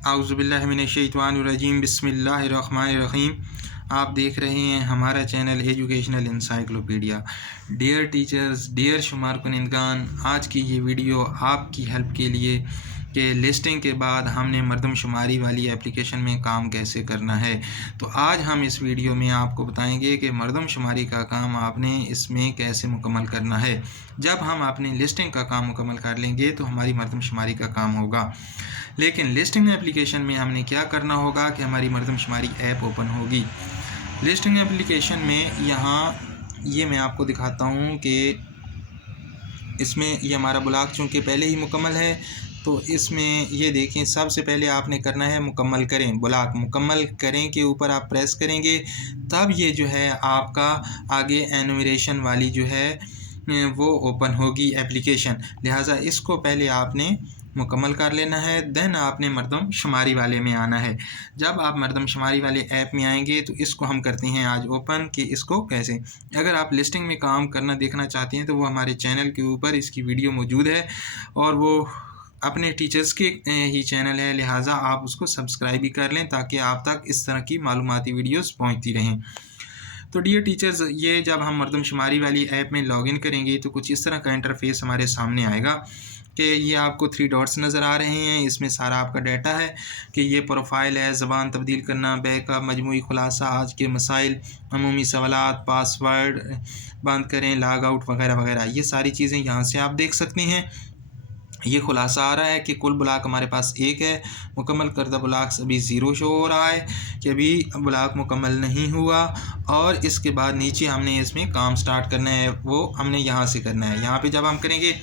आउज़ुबिल्लाहिमिनश्शैतानिर्रजीम बिस्मिल्लाहिर्रहमानिर्रहीम। आप देख रहे हैं हमारा channel educational encyclopedia. Dear teachers, dear शुमार कुनिंदगान, आज की ये वीडियो आपकी हेल्प के लिए कि लिस्टिंग के बाद हमने मर्दमशुमारी वाली एप्लीकेशन में काम कैसे करना है। तो आज हम इस वीडियो में आपको बताएंगे कि मर्दमशुमारी का काम आपने इसमें कैसे मुकम्मल करना है। जब हम अपनी लिस्टिंग का काम मुकम्मल कर लेंगे तो हमारी मर्दमशुमारी का काम होगा। लेकिन लिस्टिंग एप्लीकेशन में हमने क्या करना होगा कि हमारी मर्दमशुमारी ऐप ओपन होगी। लिस्टिंग एप्लीकेशन में यहाँ ये मैं आपको दिखाता हूँ कि इसमें ये हमारा ब्लॉक चूँकि पहले ही मुकम्मल है, तो इसमें ये देखें सबसे पहले आपने करना है मुकम्मल करें। ब्लॉक मुकम्मल करें के ऊपर आप प्रेस करेंगे तब ये जो है आपका आगे एनुमरेशन वाली जो है वो ओपन होगी एप्लीकेशन। लिहाजा इसको पहले आपने मुकम्मल कर लेना है, देन आपने मर्दमशुमारी वाले में आना है। जब आप मर्दमशुमारी वाले ऐप में आएंगे तो इसको हम करते हैं आज ओपन कि इसको कैसे। अगर आप लिस्टिंग में काम करना देखना चाहते हैं तो वो हमारे चैनल के ऊपर इसकी वीडियो मौजूद है और वो अपने टीचर्स के ही चैनल है, लिहाजा आप उसको सब्सक्राइब भी कर लें ताकि आप तक इस तरह की मालूमाती वीडियोस पहुंचती रहें। तो डियर टीचर्स, ये जब हम मर्दमशुमारी वाली ऐप में लॉगिन करेंगे तो कुछ इस तरह का इंटरफेस हमारे सामने आएगा कि ये आपको 3 डॉट्स नज़र आ रहे हैं। इसमें सारा आपका डाटा है कि ये प्रोफाइल है, ज़बान तब्दील करना, बैकअप, मजमूई खुलासा, आज के मसाइल, अमूमी सवालात, पासवर्ड बंद करें, लॉग आउट वगैरह वगैरह, ये सारी चीज़ें यहाँ से आप देख सकते हैं। ये खुलासा आ रहा है कि कुल ब्लॉक हमारे पास 1 है, मुकम्मल करदा ब्लॉक्स अभी 0 शो हो रहा है कि अभी ब्लॉक मुकम्मल नहीं हुआ। और इसके बाद नीचे हमने इसमें काम स्टार्ट करना है, वो हमने यहाँ से करना है। यहाँ पे जब हम करेंगे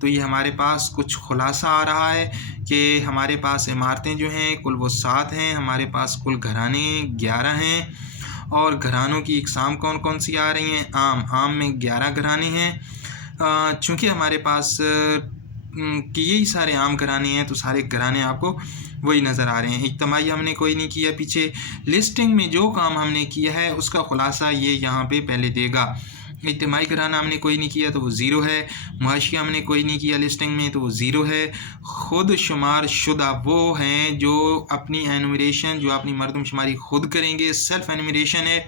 तो ये हमारे पास कुछ खुलासा आ रहा है कि हमारे पास इमारतें जो हैं कुल वो 7 हैं, हमारे पास कुल घराने 11 हैं और घरानों की इकसाम कौन कौन सी आ रही हैं। आम में 11 घराने हैं। चूँकि हमारे पास कि यही सारे आम घराने हैं तो सारे घराने आपको वही नज़र आ रहे हैं। इज्तिमाई हमने कोई नहीं किया पीछे। लिस्टिंग में जो काम हमने किया है उसका खुलासा ये यहाँ पे पहले देगा। इज्तिमाई घराना हमने कोई नहीं किया तो वो 0 है। मुआशिया हमने कोई नहीं किया लिस्टिंग में तो वो 0 है। खुद शुमार शुदा वो हैं जो अपनी एनुमरेशन, जो अपनी मर्दमशुमारी खुद करेंगे, सेल्फ एनुमरेशन है,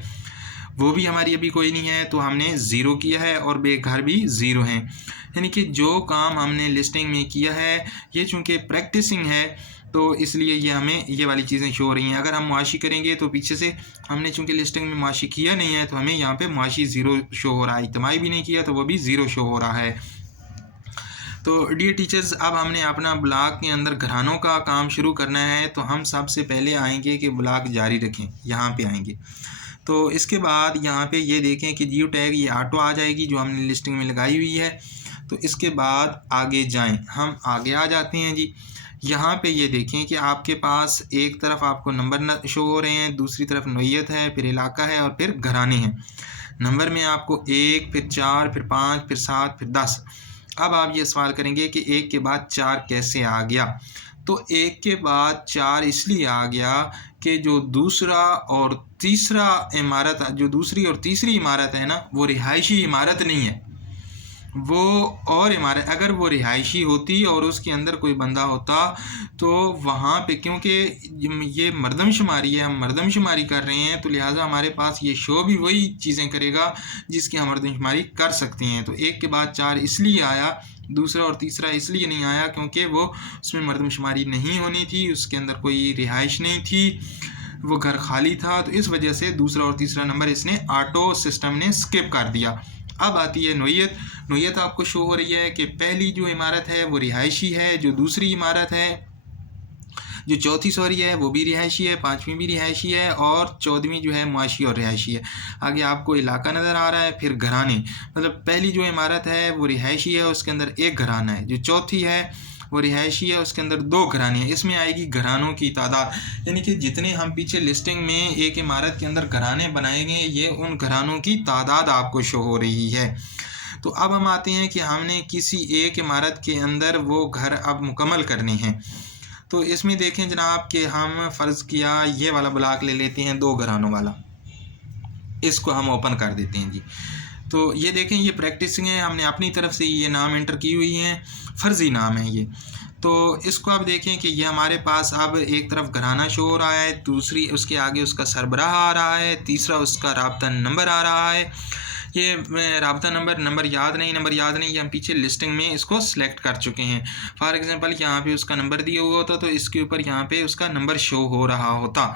वो भी हमारी अभी कोई नहीं है तो हमने 0 किया है और बेघर भी 0 हैं। यानी कि जो काम हमने लिस्टिंग में किया है ये चूँकि प्रैक्टिसिंग है तो इसलिए ये हमें ये वाली चीज़ें शो हो रही हैं। अगर हम मुआशी करेंगे तो पीछे से हमने चूँकि लिस्टिंग में मुआशी किया नहीं है तो हमें यहाँ पे मुआशी 0 शो हो रहा है। इज्तिमाई भी नहीं किया तो वो भी 0 शो हो रहा है। तो डियर टीचर्स, अब हमने अपना ब्लॉक के अंदर घरानों का काम शुरू करना है तो हम सबसे पहले आएंगे कि ब्लॉक जारी रखें, यहाँ पे आएंगे। तो इसके बाद यहाँ पे ये देखें कि जियो टैग ये ऑटो आ जाएगी जो हमने लिस्टिंग में लगाई हुई है। तो इसके बाद आगे जाएं, हम आगे आ जाते हैं जी। यहाँ पे ये देखें कि आपके पास एक तरफ आपको नंबर शो हो रहे हैं, दूसरी तरफ नोयत है, फिर इलाका है और फिर घराने हैं। नंबर में आपको 1, फिर 4, फिर 5, फिर 7, फिर 10। अब आप ये सवाल करेंगे कि 1 के बाद 4 कैसे आ गया। तो 1 के बाद 4 इसलिए आ गया कि जो दूसरा और तीसरा इमारत, जो दूसरी और तीसरी इमारत है ना, वो रिहायशी इमारत नहीं है। वो और इमारत अगर वो रिहायशी होती और उसके अंदर कोई बंदा होता तो वहाँ पे, क्योंकि ये मर्दमशुमारी है, हम मर्दमशुमारी कर रहे हैं तो लिहाजा हमारे पास ये शो भी वही चीज़ें करेगा जिसकी हम मर्दमशुमारी कर सकते हैं। तो 1 के बाद 4 इसलिए आया, दूसरा और तीसरा इसलिए नहीं आया क्योंकि वो उसमें मर्दमशुमारी नहीं होनी थी, उसके अंदर कोई रिहाइश नहीं थी, वो घर खाली था। तो इस वजह से दूसरा और तीसरा नंबर इसने ऑटो सिस्टम ने स्किप कर दिया। अब आती है नोयत। नोयत आपको शो हो रही है कि पहली जो इमारत है वो रिहायशी है, जो दूसरी इमारत है, जो चौथी सॉरी है वो भी रिहायशी है, 5वीं भी रिहायशी है और 14वीं जो है मुआशी और रिहायशी है। आगे आपको इलाका नज़र आ रहा है, फिर घराने, मतलब पहली जो इमारत है वो रिहायशी है, उसके अंदर 1 घराना है, जो चौथी है वो रिहायशी है, उसके अंदर 2 घराने हैं। इसमें आएगी घरानों की तादाद, यानी कि जितने हम पीछे लिस्टिंग में एक इमारत के अंदर घराने बनाएंगे ये उन घरानों की तादाद आपको शो हो रही है। तो अब हम आते हैं कि हमने किसी एक इमारत के अंदर वो घर अब मुकम्मल करने हैं। तो इसमें देखें जनाब कि हम फ़र्ज़ किया ये वाला ब्लॉक ले लेते हैं 2 घरानों वाला, इसको हम ओपन कर देते हैं जी। तो ये देखें ये प्रैक्टिसिंग है, हमने अपनी तरफ से ये नाम एंटर की हुई हैं, फ़र्ज़ी नाम है ये। तो इसको आप देखें कि ये हमारे पास अब एक तरफ घराना शो हो रहा है, दूसरी उसके आगे उसका सरबराह आ रहा है, तीसरा उसका राब्ता नंबर आ रहा है। ये राब्ता नंबर याद नहीं, ये हम पीछे लिस्टिंग में इसको सिलेक्ट कर चुके हैं। फॉर एग्जांपल यहाँ पे उसका नंबर दिया हुआ होता तो इसके ऊपर यहाँ पे उसका नंबर शो हो रहा होता,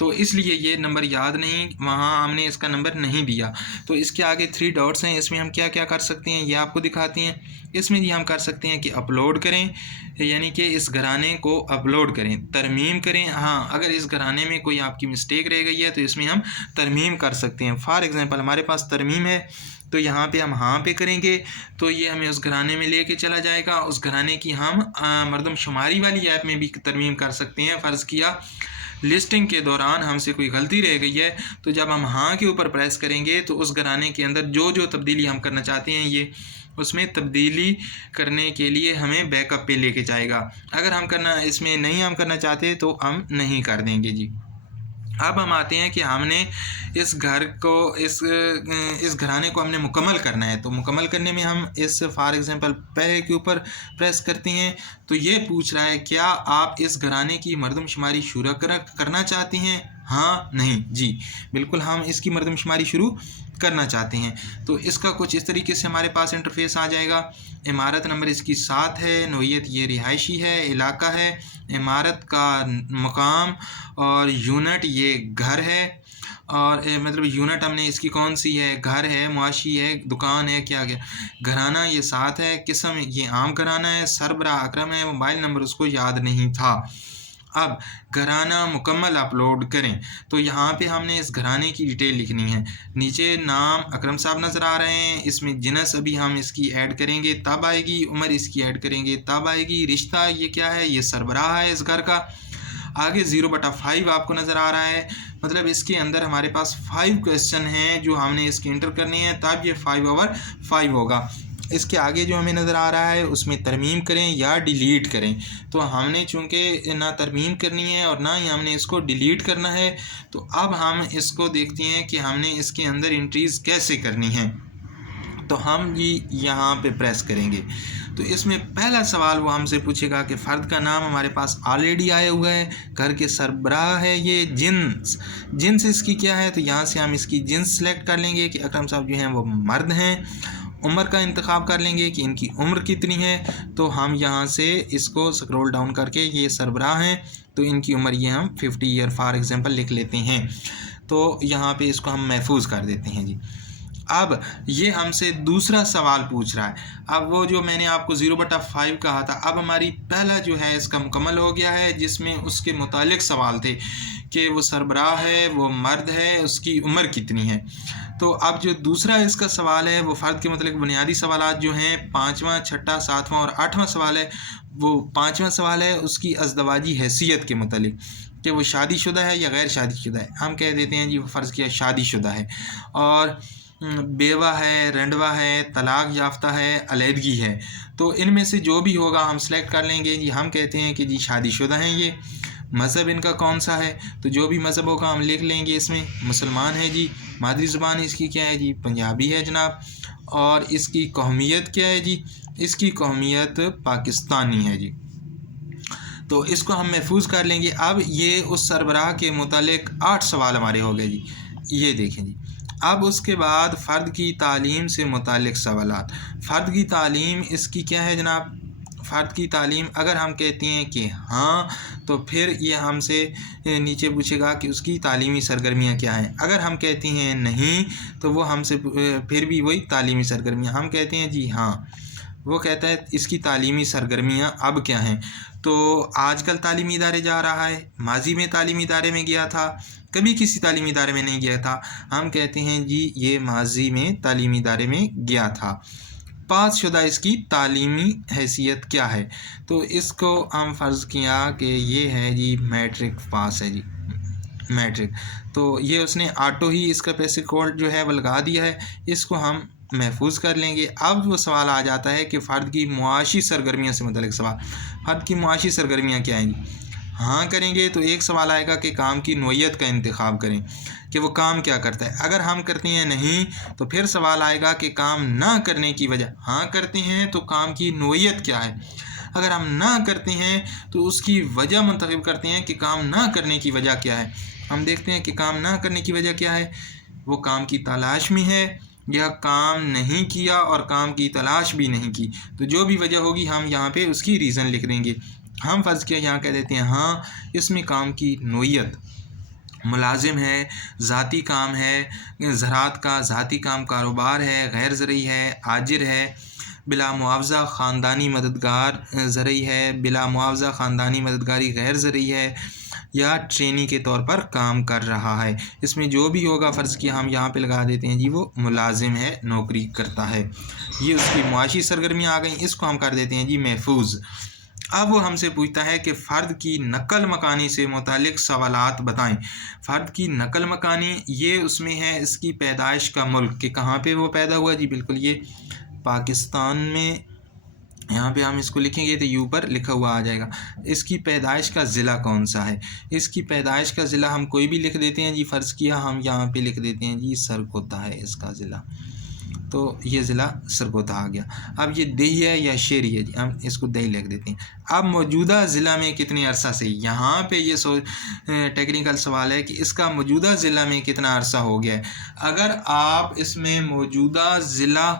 तो इसलिए ये नंबर याद नहीं, वहाँ हमने इसका नंबर नहीं दिया। तो इसके आगे 3 डॉट्स हैं, इसमें हम क्या क्या कर सकते हैं ये आपको दिखाती हैं। इसमें ये हम कर सकते हैं कि अपलोड करें, यानी कि इस घराने को अपलोड करें, तरमीम करें। हाँ, अगर इस घराने में कोई आपकी मिस्टेक रह गई है तो इसमें हम तरमीम कर सकते हैं। फॉर एग्ज़ाम्पल हमारे पास तरमीम है तो यहाँ पे हम हाँ पे करेंगे तो ये हमें उस घराने में लेके चला जाएगा। उस घराने की हम मरदमशुमारी वाली ऐप में भी तरमीम कर सकते हैं। फ़र्ज़ किया लिस्टिंग के दौरान हमसे कोई गलती रह गई है तो जब हम हाँ के ऊपर प्रेस करेंगे तो उस घराने के अंदर जो तब्दीली हम करना चाहते हैं ये उसमें तब्दीली करने के लिए हमें बैकअप पे लेके जाएगा। अगर हम इसमें नहीं हम करना चाहते तो हम नहीं कर देंगे जी। अब हम आते हैं कि हमने इस घर को इस घराने को हमने मुकम्मल करना है, तो मुकम्मल करने में हम इस फॉर एग्जांपल पे के ऊपर प्रेस करते हैं तो ये पूछ रहा है क्या आप इस घराने की मरदमशुमारी शुरू करना चाहते हैं? हाँ, नहीं, जी बिल्कुल हम इसकी मरदमशुमारी शुरू करना चाहते हैं। तो इसका कुछ इस तरीके से हमारे पास इंटरफेस आ जाएगा। इमारत नंबर इसकी 7 है, नोयत ये रिहायशी है, इलाका है, इमारत का मकाम और यूनिट ये घर है, और मतलब यूनिट हमने इसकी कौन सी है, घर है, मुआशी है, दुकान है, क्या गया, घराना ये 7 है, किस्म ये आम घराना है, सरबराह अकरम है, मोबाइल नंबर उसको याद नहीं था। अब घराना मुकम्मल अपलोड करें तो यहाँ पे हमने इस घराने की डिटेल लिखनी है। नीचे नाम अकरम साहब नज़र आ रहे हैं, इसमें जिनस अभी हम इसकी ऐड करेंगे तब आएगी, उम्र इसकी ऐड करेंगे तब आएगी, रिश्ता ये क्या है, ये सरबराह है इस घर का। आगे 0/5 आपको नज़र आ रहा है, मतलब इसके अंदर हमारे पास 5 क्वेश्चन हैं जो हमने इसके इंटर करने हैं, तब ये 5/5 होगा। इसके आगे जो हमें नज़र आ रहा है उसमें तरमीम करें या डिलीट करें, तो हमने चूँकि ना तरमीम करनी है और ना ही हमने इसको डिलीट करना है, तो अब हम इसको देखते हैं कि हमने इसके अंदर एंट्रीज़ कैसे करनी है। तो हम ये यहाँ पे प्रेस करेंगे तो इसमें पहला सवाल वो हमसे पूछेगा कि फ़र्द का नाम हमारे पास ऑलरेडी आया हुआ है, घर के सरबराह है ये, जिन्स इसकी क्या है, तो यहाँ से हम इसकी जिन्स सेलेक्ट कर लेंगे कि अकरम साहब जो हैं वो मर्द हैं। उम्र का इंतखाब कर लेंगे कि इनकी उम्र कितनी है, तो हम यहाँ से इसको स्क्रॉल डाउन करके ये सरबराह हैं तो इनकी उम्र ये हम 50 ईयर फॉर एग्जांपल लिख लेते हैं। तो यहाँ पे इसको हम महफूज कर देते हैं जी। अब ये हमसे दूसरा सवाल पूछ रहा है, अब वो जो मैंने आपको 0/5 कहा था, अब हमारी पहला जो है इसका मुकम्मल हो गया है जिसमें उसके मुतालिक सवाल थे कि वो सरबराह है, वो मर्द है, उसकी उम्र कितनी है। तो अब जो दूसरा इसका सवाल है वो फ़र्द के मतलब बुनियादी सवाल जो हैं 5वां, 6ठा, 7वां और 8वां सवाल है, वो 5वां सवाल है उसकी अज़दवाजी हैसियत के मतलब कि वो शादीशुदा है या गैर शादीशुदा है। हम कह देते हैं जी वो फ़र्ज़ किया शादीशुदा है, और बेवा है, रंडवा है, तलाक याफ्ता है, अलहदगी है, तो इनमें से जो भी होगा हम सेलेक्ट कर लेंगे जी। हम कहते हैं कि जी शादीशुदा हैं ये। मज़हब इनका कौन सा है, तो जो भी मज़हब होगा हम लिख लेंगे इसमें। मुसलमान है जी। मादरी ज़ुबान इसकी क्या है जी, पंजाबी है जनाब। और इसकी कौमियत क्या है जी, इसकी कौमियत पाकिस्तानी है जी। तो इसको हम महफूज कर लेंगे। अब ये उस सरबराह के मुतालिक 8 सवाल हमारे हो गए जी, ये देखें जी। अब उसके बाद फ़र्द की तालीम से मुतालिक सवालात। फ़र्द की तालीम इसकी क्या है जनाब, फ़र्द की तालीम अगर हम कहते हैं कि हाँ तो फिर ये हमसे नीचे पूछेगा कि उसकी तालीमी सरगर्मियाँ क्या हैं। अगर हम कहते हैं नहीं तो वो हमसे फिर भी वही तालीमी सरगर्मियाँ। हम कहते हैं जी हाँ, वो कहता है इसकी तालीमी सरगर्मियाँ अब क्या हैं। तो आजकल तालीमी इदारे जा रहा है, माजी में तालीमी इदारे में गया था, कभी किसी तालीमी इदारे में नहीं गया था। हम कहते हैं जी ये माजी में तालीमी इदारे में गया था। पास शुदा इसकी तालीमी हैसियत क्या है, तो इसको हम फ़र्ज़ किया कि ये है जी मैट्रिक पास है जी, मैट्रिक। तो ये उसने ऑटो ही इसका पैसे कोड जो है वो लगा दिया है, इसको हम महफूज कर लेंगे। अब वो सवाल आ जाता है कि फ़र्द की मुआशी सरगर्मियों से मुतल्लिक़ सवाल। फ़र्द की मुआशी सरगर्मियाँ क्या हैं जी। हाँ करेंगे तो एक सवाल आएगा कि काम की नोयत का इंतखाब करें कि वो काम क्या करता है। अगर हम करते हैं नहीं तो फिर सवाल आएगा कि काम ना करने की वजह। हाँ करते हैं तो काम की नोयत क्या है। अगर हम ना करते हैं तो उसकी वजह मुंतखब करते हैं कि काम ना करने की वजह क्या है। हम देखते हैं कि काम ना करने की वजह क्या है, वो काम की तलाश में है या काम नहीं किया और काम की तलाश भी नहीं की। तो जो भी वजह होगी हम यहाँ पे उसकी रीज़न लिख देंगे। हम फ़र्ज़ किया यहाँ कह देते हैं हाँ इसमें काम की नोयत, मुलाजिम है, ज़ाती काम है, ज़राअत का ज़ाती काम कारोबार है, गैर ज़रई है, आजिर है, बिला मुआवज़ा ख़ानदानी मददगार ज़रई है, बिला मुआवज़ा ख़ानदानी मददगारी गैर ज़रई है, या ट्रेनी के तौर पर काम कर रहा है। इसमें जो भी होगा फ़र्ज़ किया हम यहाँ पे लगा देते हैं जी वो मुलाजिम है, नौकरी करता है। ये उसकी मुआशी सरगर्मियाँ आ गई, इसको हम कर देते हैं जी महफूज। अब वो हमसे पूछता है कि फ़र्द की नकल मकानी से मुतालिक सवालात बताएं। फ़र्द की नकल मकानी ये उसमें है इसकी पैदाइश का मुल्क कि कहाँ पे वो पैदा हुआ जी, बिल्कुल ये पाकिस्तान में। यहाँ पे हम इसको लिखेंगे तो यू पर लिखा हुआ आ जाएगा। इसकी पैदाइश का ज़िला कौन सा है, इसकी पैदाइश का ज़िला हम कोई भी लिख देते हैं जी। फ़र्ज़ किया हम यहाँ पे लिख देते हैं जी सरगोदा है इसका ज़िला, तो ये ज़िला सरगोदा आ गया। अब ये दही है या शेरी है जी, हम इसको दही लिख देते हैं। अब मौजूदा ज़िला में कितने अरसा से, यहाँ पे ये टेक्निकल सवाल है कि इसका मौजूदा ज़िला में कितना अरसा हो गया है। अगर आप इसमें मौजूदा ज़िला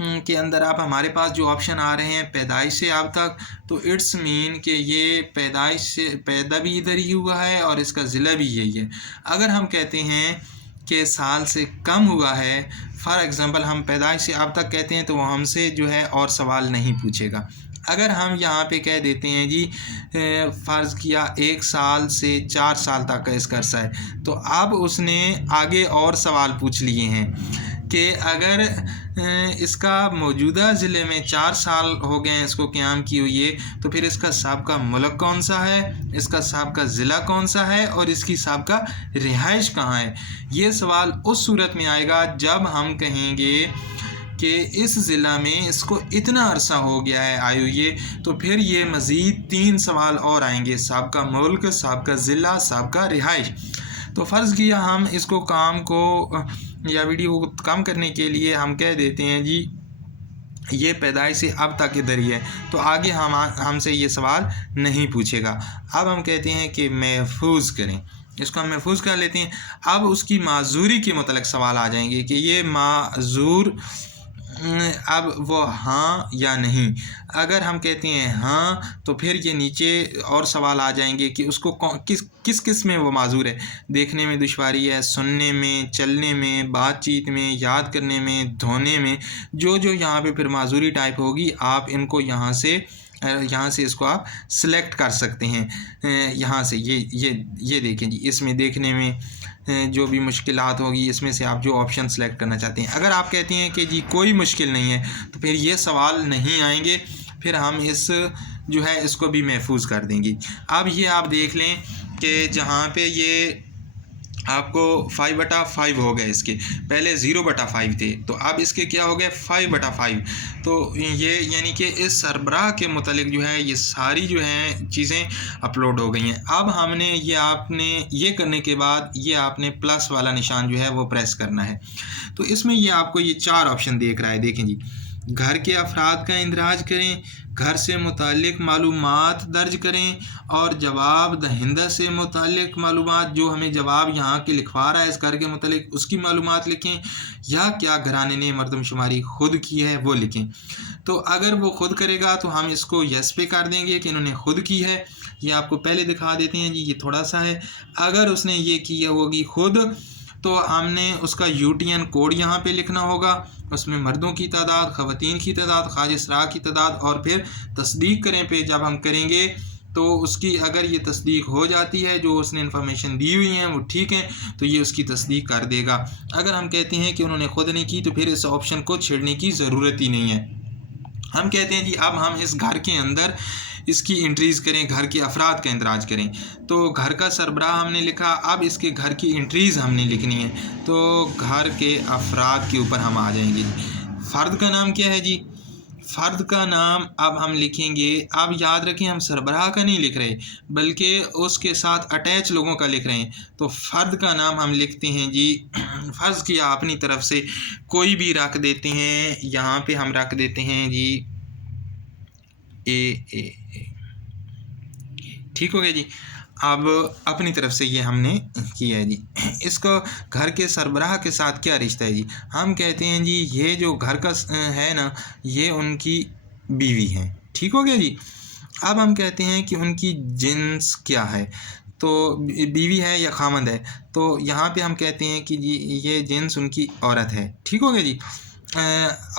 के अंदर आप हमारे पास जो ऑप्शन आ रहे हैं पैदाइश से अब तक, तो इट्स मीन कि ये पैदाइश से पैदा भी इधर ही हुआ है और इसका ज़िला भी यही है। अगर हम कहते हैं कि साल से कम हुआ है, फॉर एग्ज़ाम्पल हम पैदाइश से अब तक कहते हैं, तो वो हमसे जो है और सवाल नहीं पूछेगा। अगर हम यहाँ पे कह देते हैं जी फ़र्ज़ किया 1 साल से 4 साल तक का इसका अरसा है, तो अब उसने आगे और सवाल पूछ लिए हैं कि अगर इसका मौजूदा ज़िले में 4 साल हो गए हैं इसको क़याम किए हुए, तो फिर इसका साबिक़ा मुल्क कौन सा है, इसका साबिक़ा ज़िला कौन सा है और इसकी साबिक़ा रिहाइश कहाँ है। ये सवाल उस सूरत में आएगा जब हम कहेंगे कि इस ज़िला में इसको इतना अरसा हो गया है आए हुए, तो फिर ये मज़ीद 3 सवाल और आएंगे, साबिक़ा मुल्क, साबिक़ा ज़िला, साबिक़ा रिहाइश। तो फ़र्ज़ किया हम इसको काम को या वीडियो को कम करने के लिए हम कह देते हैं जी ये पैदाइश से अब तक इधर ही है, तो आगे हमसे ये सवाल नहीं पूछेगा। अब हम कहते हैं कि महफूज करें, इसको हम महफूज कर लेते हैं। अब उसकी माजूरी के मुतल्लिक़ सवाल आ जाएंगे कि ये माजूर अब वो हाँ या नहीं। अगर हम कहते हैं हाँ, तो फिर ये नीचे और सवाल आ जाएंगे कि उसको किस में वो माजूर है। देखने में दुश्वारी है, सुनने में, चलने में, बातचीत में, याद करने में, धोने में, जो यहाँ पे फिर माजूरी टाइप होगी आप इनको यहाँ से इसको आप सिलेक्ट कर सकते हैं। यहाँ से ये देखें जी, इसमें देखने में जो भी मुश्किलात होगी इसमें से आप जो ऑप्शन सेलेक्ट करना चाहते हैं। अगर आप कहते हैं कि जी कोई मुश्किल नहीं है, तो फिर ये सवाल नहीं आएंगे, फिर हम जो है इसको भी महफूज कर देंगे। अब ये आप देख लें कि जहाँ पे ये आपको 5/5 हो गए, इसके पहले 0/5 थे, तो अब इसके क्या हो गए 5/5। तो ये यानी कि इस सरबराह के मुतालिक जो है ये सारी जो हैं चीज़ें अपलोड हो गई हैं। अब हमने ये करने के बाद ये आपने प्लस वाला निशान जो है वो प्रेस करना है। तो इसमें ये आपको ये 4 ऑप्शन देख रहा है, देखें जी। घर के अफराद का इंदराज करें, घर से मुतालिक मालूमात दर्ज करें और जवाब दहिंदा से मुतालिक मालूमात, जो हमें जवाब यहाँ के लिखवा रहा है इस घर के मुतालिक उसकी मालूमात लिखें, या क्या घराने ने मरदमशुमारी खुद की है वो लिखें। तो अगर वो खुद करेगा तो हम इसको यस पे कर देंगे कि इन्होंने खुद की है। ये आपको पहले दिखा देते हैं जी, ये थोड़ा सा है। अगर उसने ये की होगी खुद, तो हमने उसका यूटीएन कोड यहाँ पे लिखना होगा, उसमें मर्दों की तादाद, ख़वातीन की तादाद, खारिज इसरा की तादाद, और फिर तस्दीक करें पे जब हम करेंगे तो उसकी अगर ये तस्दीक हो जाती है, जो उसने इन्फॉर्मेशन दी हुई हैं वो ठीक है, तो ये उसकी तस्दीक कर देगा। अगर हम कहते हैं कि उन्होंने ख़ुद नहीं की, तो फिर इस ऑप्शन को छेड़ने की ज़रूरत ही नहीं है। हम कहते हैं जी अब हम इस घर के अंदर इसकी एंट्रीज़ करें, घर के अफराद का इंदराज करें। तो घर का सरबराह हमने लिखा, अब इसके घर की एंट्रीज़ हमने लिखनी है। तो घर के अफराद के ऊपर हम आ जाएंगे। फ़र्द का नाम क्या है जी, फ़र्द का नाम अब हम लिखेंगे। अब याद रखें हम सरबराह का नहीं लिख रहे बल्कि उसके साथ अटैच लोगों का लिख रहे हैं। तो फ़र्द का नाम हम लिखते हैं जी, फ़र्ज़ किया अपनी तरफ से कोई भी रख देते हैं, यहाँ पे हम रख देते हैं जी ए। ठीक हो गया जी। अब अपनी तरफ से ये हमने किया है जी। इसको घर के सरबराह के साथ क्या रिश्ता है जी? हम कहते हैं जी ये जो घर का है ना, ये उनकी बीवी है। ठीक हो गया जी। अब हम कहते हैं कि उनकी जिन्स क्या है, तो बीवी है या खामद है, तो यहाँ पे हम कहते हैं कि जी ये जिन्स उनकी औरत है। ठीक हो गया जी।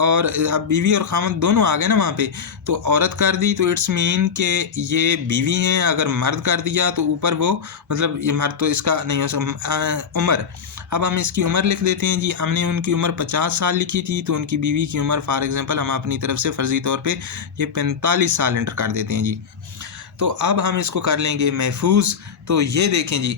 और अब बीवी और खामद दोनों आ गए ना वहाँ पे, तो औरत कर दी तो इट्स मीन के ये बीवी हैं। अगर मर्द कर दिया तो ऊपर वो मतलब ये मर्द तो इसका नहीं हो सकता। उम्र, अब हम इसकी उम्र लिख देते हैं जी। हमने उनकी उम्र 50 साल लिखी थी, तो उनकी बीवी की उम्र फॉर एग्जांपल हम अपनी तरफ से फ़र्ज़ी तौर पे ये 45 साल एंटर कर देते हैं जी। तो अब हम इसको कर लेंगे महफूज। तो ये देखें जी,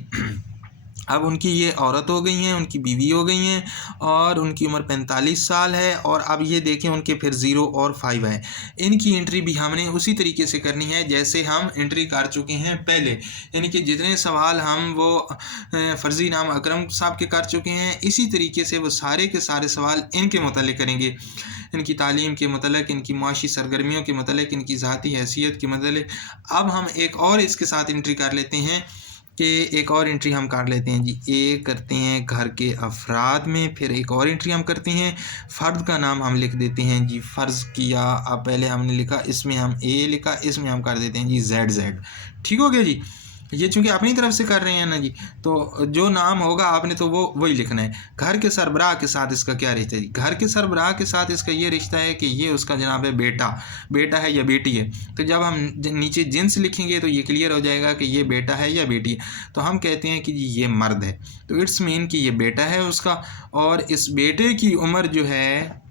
अब उनकी ये औरत हो गई हैं, उनकी बीवी हो गई हैं और उनकी उम्र 45 साल है। और अब ये देखें उनके फिर 0 और 5 है। इनकी एंट्री भी हमने उसी तरीके से करनी है जैसे हम एंट्री कर चुके हैं पहले, यानी कि जितने सवाल हम वो फ़र्ज़ी नाम अकरम साहब के कर चुके हैं, इसी तरीके से वो सारे के सारे सवाल इनके मुतालिक करेंगे। इनकी तालीम के मतलब, इनकी मुआशी सरगर्मियों के मतलब, इनकी ज़ाती हैसियत के मतलब। अब हम एक और इसके साथ एंट्री कर लेते हैं कि एक और एंट्री हम कर लेते हैं जी। ए करते हैं घर के अफराद में, फिर एक और एंट्री हम करते हैं फ़र्द का नाम हम लिख देते हैं जी। फ़र्ज़ किया, अब पहले हमने लिखा, इसमें हम ए लिखा, इसमें हम कर देते हैं जी ZZ। ठीक हो गया जी। ये चूँकि अपनी तरफ से कर रहे हैं ना जी, तो जो नाम होगा आपने तो वो वही लिखना है। घर के सरबराह के साथ इसका क्या रिश्ता है जी? घर के सरबराह के साथ इसका ये रिश्ता है कि ये उसका जनाब है बेटा है या बेटी है। तो जब हम नीचे जिन्स लिखेंगे तो ये क्लियर हो जाएगा कि ये बेटा है या बेटी है। तो हम कहते हैं कि जी ये मर्द है, तो इट्स मीन कि ये बेटा है उसका। और इस बेटे की उम्र जो है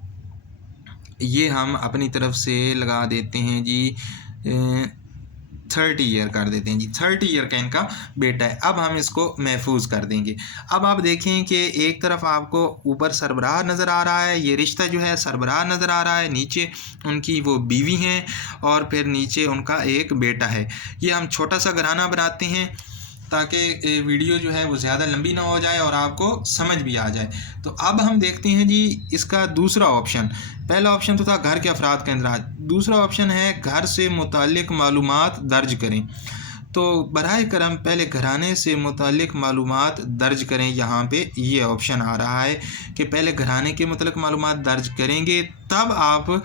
ये हम अपनी तरफ से लगा देते हैं जी 30 ईयर कर देते हैं जी। 30 ईयर का इनका बेटा है। अब हम इसको महफूज कर देंगे। अब आप देखें कि एक तरफ आपको ऊपर सरबराह नज़र आ रहा है, ये रिश्ता जो है सरबराह नज़र आ रहा है, नीचे उनकी वो बीवी हैं और फिर नीचे उनका एक बेटा है। ये हम छोटा सा घराना बनाते हैं ताकि वीडियो जो है वो ज़्यादा लंबी ना हो जाए और आपको समझ भी आ जाए। तो अब हम देखते हैं जी इसका दूसरा ऑप्शन। पहला ऑप्शन तो था घर के अफराद का इंदराज, दूसरा ऑप्शन है घर से मुताल्लिक मालूमात दर्ज करें। तो बराए करम पहले घराने से मुताल्लिक मालूमात दर्ज करें। यहाँ पे ये ऑप्शन आ रहा है कि पहले घराने के मुताल्लिक मालूमात दर्ज करेंगे, तब आप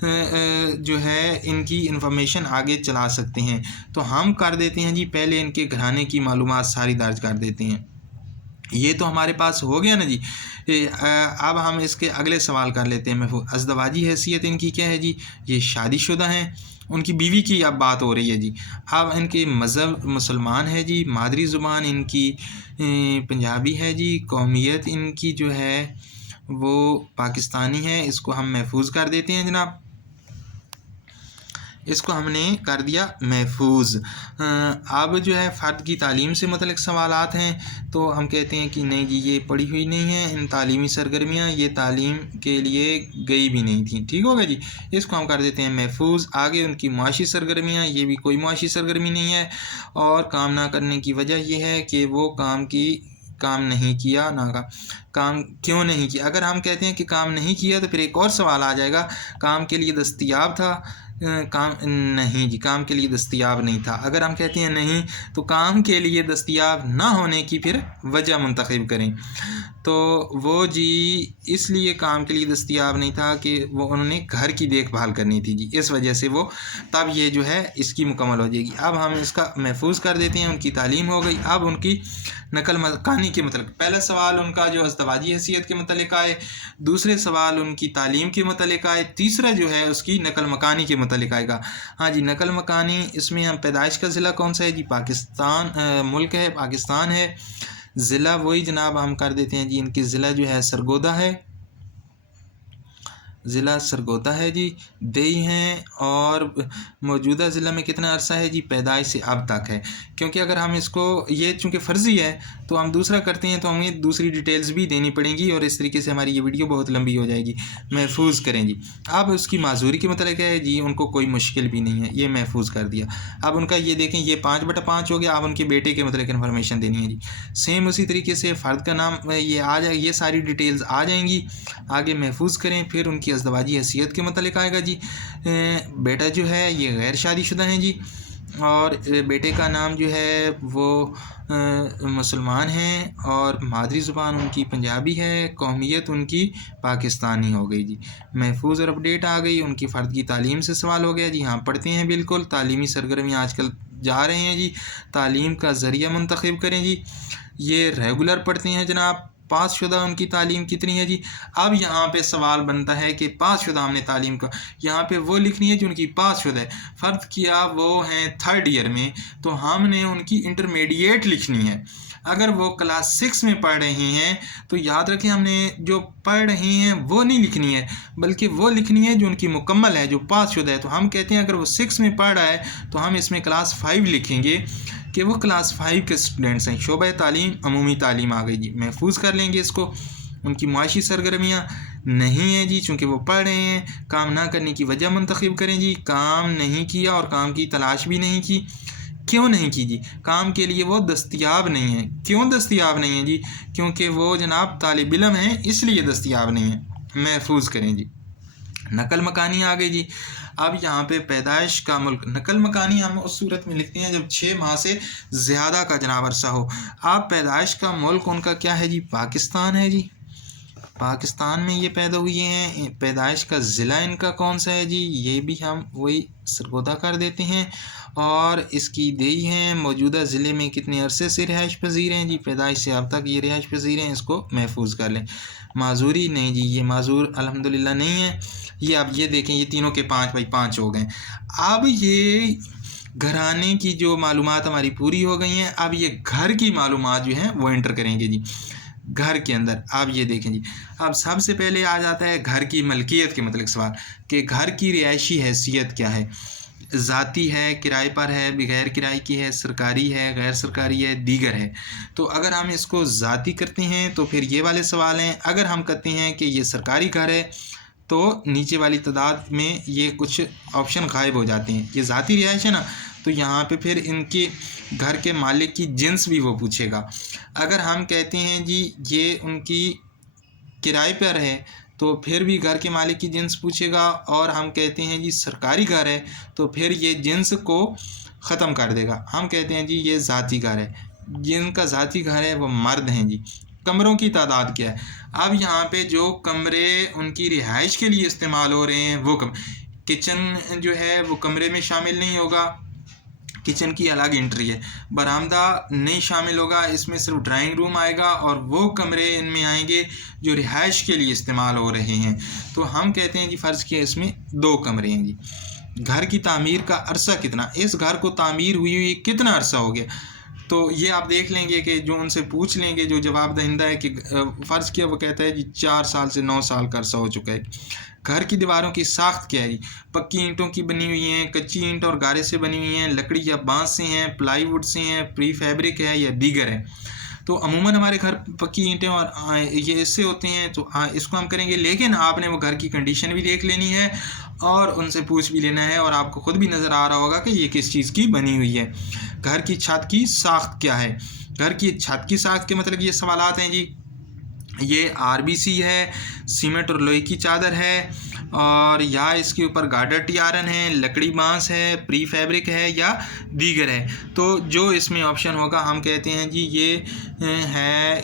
जो है इनकी इन्फॉर्मेशन आगे चला सकते हैं। तो हम कर देते हैं जी पहले इनके घराने की मालूमात सारी दर्ज कर देते हैं। ये तो हमारे पास हो गया ना जी। अब हम इसके अगले सवाल कर लेते हैं। महफूज अज़दवाजी हैसियत इनकी क्या है जी? ये शादीशुदा हैं। उनकी बीवी की अब बात हो रही है जी। अब इनके मज़हब मुसलमान है जी। मादरी ज़ुबान इनकी पंजाबी है जी। कौमियत इनकी जो है वो पाकिस्तानी है। इसको हम महफूज कर देते हैं जनाब। इसको हमने कर दिया महफूज। अब जो है फ़र्द की तालीम से मतलब सवालात हैं, तो हम कहते हैं कि नहीं जी ये पढ़ी हुई नहीं है, इन तालीमी सरगर्मियाँ ये तालीम के लिए गई भी नहीं थी। ठीक होगा जी। इसको हम कर देते हैं महफूज। आगे उनकी मुआशी सरगर्मियाँ, ये भी कोई मुआशी सरगर्मी नहीं है और काम ना करने की वजह यह है कि वो काम नहीं किया ना का काम क्यों नहीं किया। अगर हम कहते हैं कि काम नहीं किया तो फिर एक और सवाल आ जाएगा, काम के लिए दस्तयाब था, काम नहीं जी काम के लिए दस्तयाब नहीं था। अगर हम कहते हैं नहीं तो काम के लिए दस्तयाब ना होने की फिर वजह मुंतखब करें। तो वो जी इसलिए काम के लिए दस्तयाब नहीं था कि वो उन्होंने घर की देखभाल करनी थी जी, इस वजह से वो तब ये जो है इसकी मुकम्मल हो जाएगी। अब हम इसका महफूज कर देते हैं। उनकी तालीम हो गई। अब उनकी नकल मकानी के मतलब पहला सवाल उनका जो अज़दवाजी हैसियत के मतलब आए, दूसरे सवाल उनकी तालीम के मतलब आए, तीसरा जो है उसकी नकल मकानी के मतलब आएगा। हाँ जी नकल मकानी, इसमें हम पैदाइश का ज़िला कौन सा है जी? पाकिस्तान मुल्क है पाकिस्तान है। ज़िला वही जनाब हम कर देते हैं जी। इनकी ज़िला जो है सरगोदा है, ज़िला सरगोदा है जी। देई हैं और मौजूदा ज़िला में कितना अरसा है जी? पैदाइश से अब तक है। क्योंकि अगर हम इसको ये चूँकि फ़र्ज़ी है तो हम दूसरा करते हैं तो हमें दूसरी डिटेल्स भी देनी पड़ेंगी और इस तरीके से हमारी ये वीडियो बहुत लंबी हो जाएगी। महफूज करें जी। अब उसकी माजूरी के मतलब क्या है जी? उनको कोई मुश्किल भी नहीं है, ये महफूज कर दिया। अब उनका ये देखें ये 5/5 हो गया। अब उनके बेटे के मतलब इन्फॉर्मेशन देनी है जी। सेम उसी तरीके से फ़र्द का नाम ये आ जाए, ये सारी डिटेल्स आ जाएंगी। आगे महफूज करें, फिर उनकी इनकी अज़दवाजी हैसियत के मतलब आएगा जी। बेटा जो है ये गैर शादीशुदा हैं जी, और बेटे का नाम जो है वो मुसलमान हैं, और मादरी ज़ुबान उनकी पंजाबी है, कौमियत उनकी पाकिस्तानी हो गई जी। महफूज और अपडेट आ गई। उनकी फ़र्द की तालीम से सवाल हो गया जी। हाँ, पढ़ते हैं बिल्कुल। तालीमी सरगर्मी आजकल जा रहे हैं जी। तालीम का ज़रिया मुंतखब करें जी। ये रेगुलर पढ़ते हैं जनाब। पासशुदा उनकी तालीम कितनी है जी। अब यहाँ पे सवाल बनता है कि पासशुदा हमने तालीम का यहाँ पे वो लिखनी है जो उनकी पासशुदा है। फ़र्ज़ किया वो हैं 3rd ईयर में, तो हमने उनकी इंटरमीडिएट लिखनी है। अगर वो क्लास 6 में पढ़ रही हैं तो याद रखें हमने जो पढ़ रही हैं वो नहीं लिखनी है, बल्कि वो लिखनी है जो उनकी मुकम्मल है, जो पासशुदा है। तो हम कहते हैं अगर वो 6 में पढ़ रहा है तो हम इसमें क्लास 5 लिखेंगे कि वो क्लास 5 के स्टूडेंट्स हैं। शोबा तालीम अमूमी तालीम आ गई जी। महफूज कर लेंगे इसको। उनकी मुआशी सरगर्मियाँ नहीं है जी, चूँकि वो पढ़ रहे हैं। काम ना करने की वजह मुंतखब करें जी। काम नहीं किया और काम की तलाश भी नहीं की। क्यों नहीं की जी? काम के लिए वो दस्तयाब नहीं है। क्यों दस्तयाब नहीं है जी? क्योंकि वो जनाब तालिब इल्म हैं, इसलिए दस्तयाब नहीं है। महफूज करें जी। नकल मकानी आ गई जी। अब यहाँ पे पैदाइश का मुल्क, नकल मकानी हम उस सूरत में लिखते हैं जब 6 माह से ज़्यादा का जनाब अरसा हो। अब पैदाइश का मुल्क उनका क्या है जी? पाकिस्तान है जी। पाकिस्तान में ये पैदा हुई हैं। पैदाइश का ज़िला इनका कौन सा है जी? ये भी हम वही सरगोदा कर देते हैं। और इसकी देई हैं मौजूदा ज़िले में कितने अरसे से रिहाइश पज़ीर हैं जी। पैदाइश से अब तक ये रिहाइश पज़ीर हैं, इसको महफूज कर लें। माजूरी नहीं जी, ये माजूर अल्हम्दुलिल्लाह नहीं है। ये अब ये देखें, ये तीनों के 5 बाई 5 हो गए। अब ये घराने की जो मालूमात हमारी पूरी हो गई हैं। अब ये घर की मालूमात जो हैं वो एंटर करेंगे जी घर के अंदर। आप ये देखें जी। अब सबसे पहले आ जाता है घर की मलकियत के मतलब सवाल कि घर की रिहायशी हैसियत क्या है। ज़ाती है, किराए पर है, बगैर किराए की है, सरकारी है, गैर सरकारी है, दीगर है। तो अगर हम इसको ज़ाती करते हैं तो फिर ये वाले सवाल हैं। अगर हम कहते हैं कि ये सरकारी घर है तो नीचे वाली तादाद में ये कुछ ऑप्शन गायब हो जाते हैं। ये ज़ाती रिहाइश है ना, तो यहाँ पे फिर इनके घर के मालिक की जिन्स भी वो पूछेगा। अगर हम कहते हैं जी ये उनकी किराए पर है तो फिर भी घर के मालिक की जिन्स पूछेगा। और हम कहते हैं जी सरकारी घर है तो फिर ये जिन्स को ख़त्म कर देगा। हम कहते हैं जी ये ज़ाती घर है, जिनका ज़ाती घर है वो मर्द हैं जी। कमरों की तादाद क्या है? अब यहाँ पे जो कमरे उनकी रिहाइश के लिए इस्तेमाल हो रहे हैं वो किचन जो है वो कमरे में शामिल नहीं होगा, किचन की अलग एंट्री है। बरामदा नहीं शामिल होगा, इसमें सिर्फ ड्राइंग रूम आएगा और वो कमरे इनमें आएंगे जो रिहाइश के लिए इस्तेमाल हो रहे हैं। तो हम कहते हैं जी फ़र्ज़ किया इसमें 2 कमरे हैं जी। घर की तामीर का अरसा कितना, इस घर को तामीर हुई कितना अरसा हो गया, तो ये आप देख लेंगे कि जो उनसे पूछ लेंगे जो जवाब दहिंदा है कि फ़र्ज़ किया वो कहता है जी 4 साल से 9 साल का अरसा हो चुका है। घर की दीवारों की साख्त क्या है? पक्की ईंटों की बनी हुई हैं, कच्ची ईंट और गारे से बनी हुई हैं, लकड़ी या बांस से हैं, प्लाईवुड से हैं, प्री फैब्रिक है या दीगर है। तो अमूमन हमारे घर पक्की ईंटें और ये इससे होते हैं, तो इसको हम करेंगे। लेकिन आपने वो घर की कंडीशन भी देख लेनी है और उनसे पूछ भी लेना है, और आपको ख़ुद भी नज़र आ रहा होगा कि ये किस चीज़ की बनी हुई है। घर की छत की साख्त क्या है? घर की छत की साख्त के मतलब ये सवालात हैं जी। ये आरबीसी है, सीमेंट और लोहे की चादर है, और या इसके ऊपर गार्डर टी आयरन है, लकड़ी बांस है, प्री फैब्रिक है या दीगर है। तो जो इसमें ऑप्शन होगा हम कहते हैं जी ये है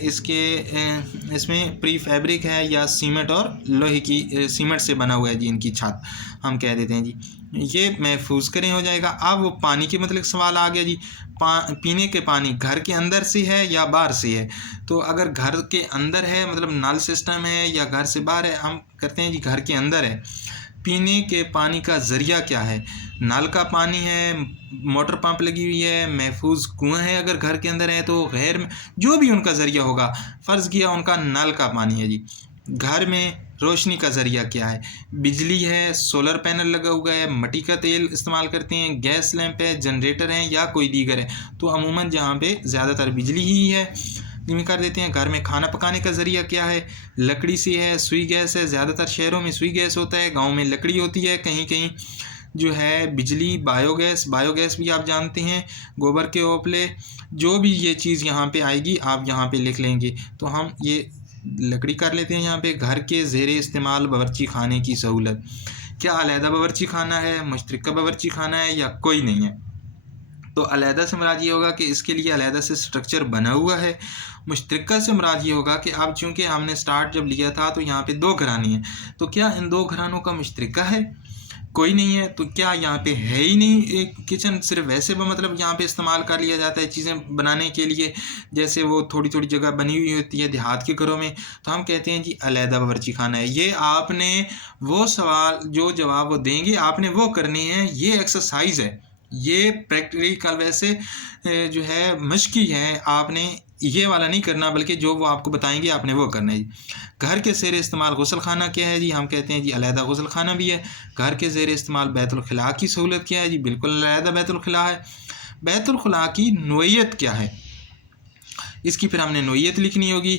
इसमें प्री फैब्रिक है या सीमेंट और लोहे की सीमेंट से बना हुआ है जी इनकी छत, हम कह देते हैं जी। ये महफूज करें हो जाएगा। अब वो पानी के मतलब सवाल आ गया जी। पीने के पानी घर के अंदर से है या बाहर से है? तो अगर घर के अंदर है मतलब नल सिस्टम है या घर से बाहर है, हम करते हैं जी घर के अंदर है। पीने के पानी का ज़रिया क्या है? नल का पानी है, मोटर पंप लगी हुई है, महफूज कुआं है अगर घर के अंदर है तो, गैर जो भी उनका ज़रिया होगा, फ़र्ज़ किया उनका नल का पानी है जी। घर में रोशनी का ज़रिया क्या है? बिजली है, सोलर पैनल लगा हुआ है, मिट्टी का तेल इस्तेमाल करते हैं, गैस लैंप है, जनरेटर है या कोई दीगर है। तो अमूमन जहाँ पे ज़्यादातर बिजली ही है जिनमें कर देते हैं। घर में खाना पकाने का ज़रिया क्या है? लकड़ी से है, सुई गैस है, ज़्यादातर शहरों में सुई गैस होता है, गाँव में लकड़ी होती है, कहीं कहीं जो है बिजली, बायोगैस भी आप जानते हैं, गोबर के ओपले, जो भी ये चीज़ यहाँ पे आएगी आप यहाँ पे लिख लेंगे। तो हम ये लकड़ी कर लेते हैं यहाँ पे। घर के ज़ेरे इस्तेमाल बावर्ची खाने की सहूलत, क्या अलहदा बावर्ची खाना है, मुश्तरका बावर्ची खाना है, या कोई नहीं है। तो अलहदा से मुराद ये होगा कि इसके लिए अलहदा से स्ट्रक्चर बना हुआ है। मुश्तरका से मुराद ये होगा कि अब चूँकि हमने स्टार्ट जब लिया था तो यहाँ पे 2 घराने हैं, तो क्या इन 2 घरानों का मुश्तरका है? कोई नहीं है। तो क्या यहाँ पे है ही नहीं एक किचन, सिर्फ वैसे मतलब यहाँ पे इस्तेमाल कर लिया जाता है चीज़ें बनाने के लिए, जैसे वो थोड़ी थोड़ी जगह बनी हुई होती है देहात के घरों में, तो हम कहते हैं जी अलहदा बावर्ची खाना है। ये आपने वो सवाल जो जवाब वो देंगे आपने वो करने हैं, ये एक्सरसाइज है, ये प्रैक्टिकल वैसे जो है मश्की है, आपने ये वाला नहीं करना, बल्कि जो वो आपको बताएंगे आपने वो करना है जी। घर के ज़ेर इस्तेमाल गुस्ल खाना क्या है जी, हम कहते हैं जी अलहदा गुस्ल खाना भी है। घर के ज़ेर इस्तेमाल बैतुल खिला की सहूलत क्या है जी, बिल्कुल अलहदा बैतुल खिला है। बैतुल खिला की नोयत क्या है, इसकी फिर हमने नोयत लिखनी होगी।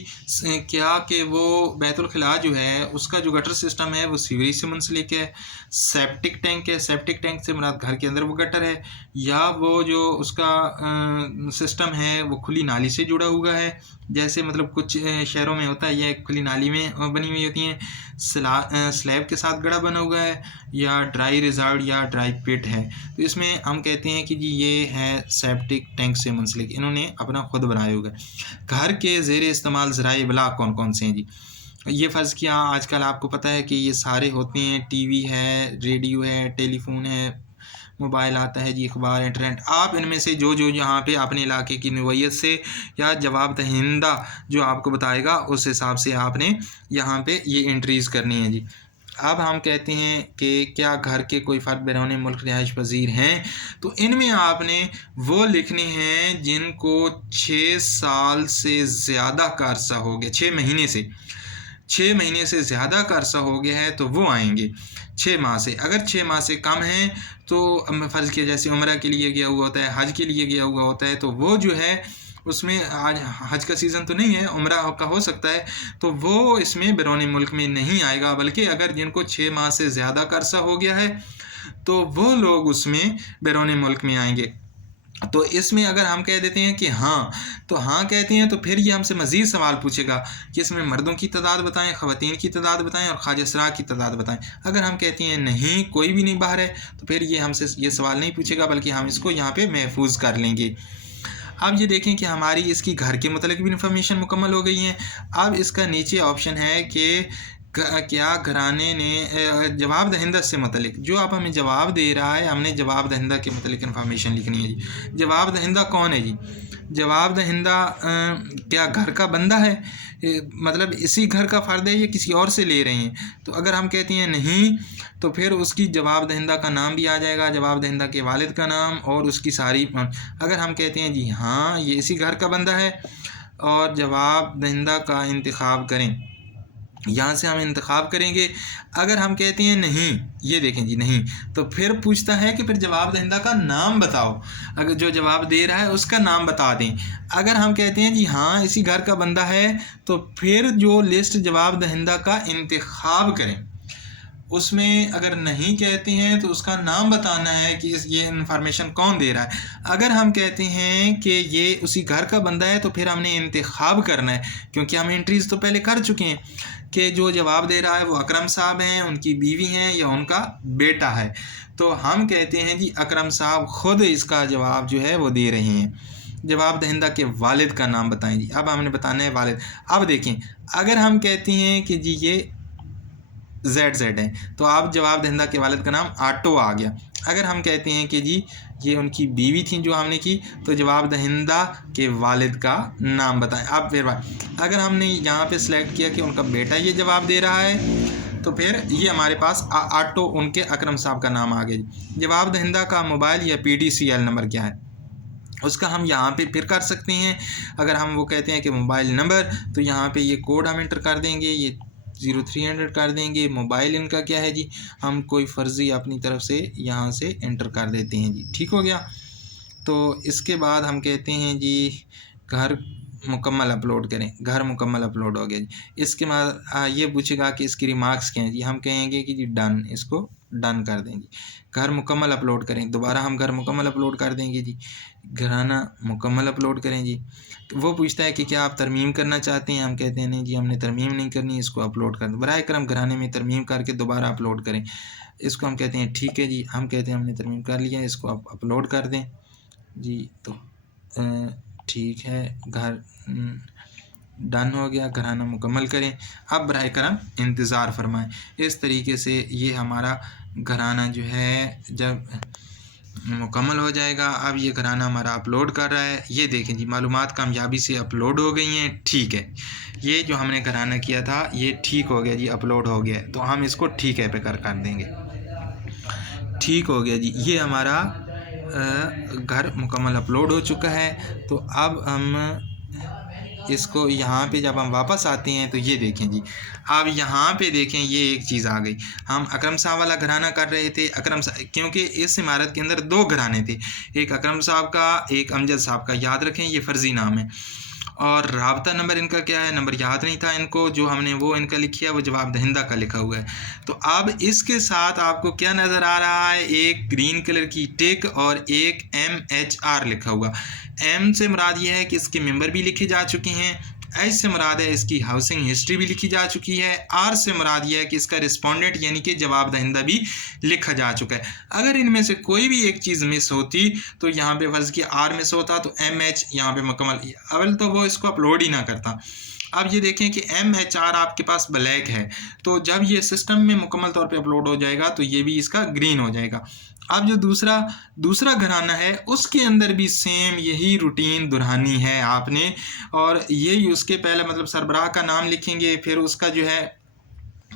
क्या कि वो बैतुल खिला जो है उसका जो गटर सिस्टम है वो सीवरेज से मुंसलिक है। सेप्टिक टैंक है, सेप्टिक टैंक से मुराद घर के अंदर वो गटर है, या वो जो उसका सिस्टम है वो खुली नाली से जुड़ा हुआ है, जैसे कुछ शहरों में होता है ये खुली नाली में बनी हुई होती हैं। स्लैब के साथ गड़ा बना हुआ है, या ड्राई रिजर्व या ड्राई पिट है। तो इसमें हम कहते हैं कि जी ये है सेप्टिक टैंक से मुंसलिक, इन्होंने अपना खुद बनाया हुआ है। घर के ज़ेर इस्तेमाल ज़राए इब्लाग कौन कौन से हैं जी, ये फ़र्ज़ किया आजकल आपको पता है कि ये सारे होते हैं, टीवी है, रेडियो है, टेलीफोन है, मोबाइल आता है जी, अखबार, इंटरनेट। आप इनमें से जो जो यहाँ पे अपने इलाके की नोयत से या जवाब दहिंदा जो आपको बताएगा उस हिसाब से आपने यहाँ पे ये एंट्रीज़ करनी है जी। अब हम कहते हैं कि क्या घर के कोई फ़र्द बैरून मुल्क रिहाइश पज़ीर हैं, तो इनमें आपने वो लिखने हैं जिनको 6 साल से ज़्यादा का अरसा हो गया, 6 महीने से ज़्यादा का अरसा हो गया है तो वो आएंगे 6 माह से। अगर 6 माह से कम हैं तो फ़र्ज़ किया जैसे उम्रा के लिए गया हुआ होता है, हज के लिए गया हुआ होता है, तो वो जो है उसमें आज हज का सीज़न तो नहीं है, उम्रा का हो सकता है, तो वो इसमें बैरून मुल्क में नहीं आएगा। बल्कि अगर जिनको 6 माह से ज़्यादा का अरसा हो गया है तो वो लोग उसमें बैरून मुल्क में आएंगे। तो इसमें अगर हम कह देते हैं कि हाँ, तो हाँ कहते हैं तो फिर ये हमसे मज़ीद सवाल पूछेगा कि इसमें मर्दों की तादाद बताएं, ख़वातीन की तादाद बताएं और ख़ारिज असरा की तादाद बताएं। अगर हम कहते हैं नहीं कोई भी नहीं बाहर है तो फिर ये हमसे ये सवाल नहीं पूछेगा, बल्कि हम इसको यहाँ पे महफूज कर लेंगे। अब ये देखें कि हमारी इसकी घर के मतलब भी इन्फॉर्मेशन मुकम्मल हो गई है। अब इसका नीचे ऑप्शन है कि क्या घराने ने जवाब दहिंदा से मतलब जो आप हमें जवाब दे रहा है, हमने जवाब दहिंदा के मतलब इन्फॉर्मेशन लिखनी है जी। जवाब दहिंदा कौन है जी, जवाब दहिंदा क्या घर का बंदा है, मतलब इसी घर का फ़र्द है या किसी और से ले रहे हैं। तो अगर हम कहते हैं नहीं तो फिर उसकी जवाब दहिंदा का नाम भी आ जाएगा, जवाब दहिंदा के वालिद का नाम और उसकी सारी। अगर हम कहते हैं जी हाँ ये इसी घर का बंदा है और जवाब दहिंदा का इंतखाब करें, यहाँ से हम इंतखाब करेंगे। अगर हम कहते हैं नहीं, ये देखें जी नहीं, तो फिर पूछता है कि फिर जवाब दहिंदा का नाम बताओ, अगर जो जवाब दे रहा है उसका नाम बता दें। अगर हम कहते हैं जी हाँ इसी घर का बंदा है तो फिर जो लिस्ट जवाब दहिंदा का इंतखाब करें, उसमें अगर नहीं कहते हैं तो उसका नाम बताना है कि ये इन्फॉर्मेशन कौन दे रहा है। अगर हम कहते हैं कि ये उसी घर का बंदा है तो फिर हमने इंतखाब करना है, क्योंकि हम एंट्रीज़ तो पहले कर चुके हैं कि जो जवाब दे रहा है वो अकरम साहब हैं, उनकी बीवी हैं या उनका बेटा है। तो हम कहते हैं जी अकरम साहब ख़ुद इसका जवाब जो है वो दे रहे हैं। जवाब दहिंदा के वालिद का नाम बताएं जी। अब हमने बताना है वालिद। अब देखें अगर हम कहते हैं कि जी ये ZZ है तो आप जवाब दहिंदा के वालिद का नाम आटो आ गया। अगर हम कहते हैं कि जी ये उनकी बीवी थी जो हमने की, तो जवाब दहिंदा के वालिद का नाम बताएं। अब फिर अगर हमने यहाँ पे सिलेक्ट किया कि उनका बेटा ये जवाब दे रहा है तो फिर ये हमारे पास आटो उनके अकरम साहब का नाम आ गया। जवाब दहिंदा का मोबाइल या PDCL नंबर क्या है उसका हम यहाँ पे फिर कर सकते हैं। अगर हम वो कहते हैं कि मोबाइल नंबर, तो यहाँ पे ये कोड हम इंटर कर देंगे, ये 0300 कर देंगे। मोबाइल इनका क्या है जी, हम कोई फ़र्ज़ी अपनी तरफ से यहाँ से एंटर कर देते हैं जी। ठीक हो गया। तो इसके बाद हम कहते हैं जी घर मुकम्मल अपलोड करें, घर मुकम्मल अपलोड हो गया जी। इसके बाद ये पूछेगा कि इसकी रिमार्क्स क्या हैं जी, हम कहेंगे कि जी डन, इसको डन कर देंगे। घर मुकम्मल अपलोड करें, दोबारा हम घर मुकम्मल अपलोड कर देंगे जी। घराना मुकम्मल अपलोड करें जी। वो पूछता है कि क्या आप तरमीम करना चाहते हैं, हम कहते हैं नहीं जी हमने तरमीम नहीं करनी, इसको अपलोड कर दो। बराए करम घराने में तरमीम करके दोबारा अपलोड करें। इसको हम कहते हैं ठीक है जी, हम कहते हैं हमने तरमीम कर लिया, इसको आप अपलोड कर दें जी। तो ठीक है, घर डन हो गया, घराना मुकम्मल करें। अब बराए करम इंतज़ार फरमाएं। इस तरीके से ये हमारा घराना जो है जब मुकम्मल हो जाएगा। अब ये घराना हमारा अपलोड कर रहा है, ये देखें जी मालूमात कामयाबी से अपलोड हो गई हैं। ठीक है, ये जो हमने घराना किया था ये ठीक हो गया जी, अपलोड हो गया। तो हम इसको ठीक है पे कर देंगे। ठीक हो गया जी, ये हमारा घर मुकम्मल अपलोड हो चुका है। तो अब हम इसको यहाँ पे जब हम वापस आते हैं तो ये देखें जी, अब यहाँ पे देखें ये एक चीज़ आ गई। हम अकरम साहब वाला घराना कर रहे थे, अकरम साहब क्योंकि इस इमारत के अंदर 2 घराने थे, एक अकरम साहब का, एक अमजद साहब का। याद रखें ये फ़र्ज़ी नाम है। और राब्ता नंबर इनका क्या है, नंबर याद नहीं था इनको, जो हमने वो इनका लिखा है वो जवाब दहिंदा का लिखा हुआ है। तो अब इसके साथ आपको क्या नज़र आ रहा है, एक ग्रीन कलर की टिक और एक MHR लिखा हुआ। M से मुराद ये है कि इसके मेंबर भी लिखे जा चुके हैं, H से मुराद है इसकी हाउसिंग हिस्ट्री भी लिखी जा चुकी है, R से मुराद ये है कि इसका रिस्पोंडेंट यानी कि जवाब दहिंदा भी लिखा जा चुका है। अगर इनमें से कोई भी एक चीज़ मिस होती तो यहाँ पे फर्ज किया R मिस होता तो MH यहाँ पे मुकम्मल, अवल तो वो इसको अपलोड ही ना करता। अब ये देखें कि MHR आपके पास ब्लैक है, तो जब ये सिस्टम में मुकम्मल तौर पे अपलोड हो जाएगा तो ये भी इसका ग्रीन हो जाएगा। अब जो दूसरा घराना है उसके अंदर भी सेम यही रूटीन दुरहानी है आपने, और ये उसके पहले मतलब सरबराह का नाम लिखेंगे, फिर उसका जो है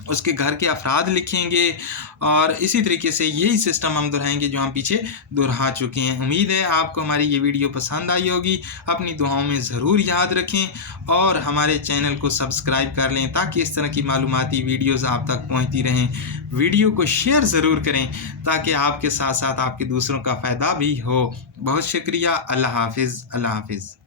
उसके घर के अफराद लिखेंगे, और इसी तरीके से यही सिस्टम हम दोहराएंगे जो हम पीछे दोहरा चुके हैं। उम्मीद है आपको हमारी ये वीडियो पसंद आई होगी। अपनी दुआओं में ज़रूर याद रखें और हमारे चैनल को सब्सक्राइब कर लें ताकि इस तरह की मालूमाती वीडियोज़ आप तक पहुँचती रहें। वीडियो को शेयर ज़रूर करें ताकि आपके साथ साथ आपके दूसरों का फ़ायदा भी हो। बहुत शुक्रिया। अल्लाह हाफिज़। अल्लाह हाफिज़।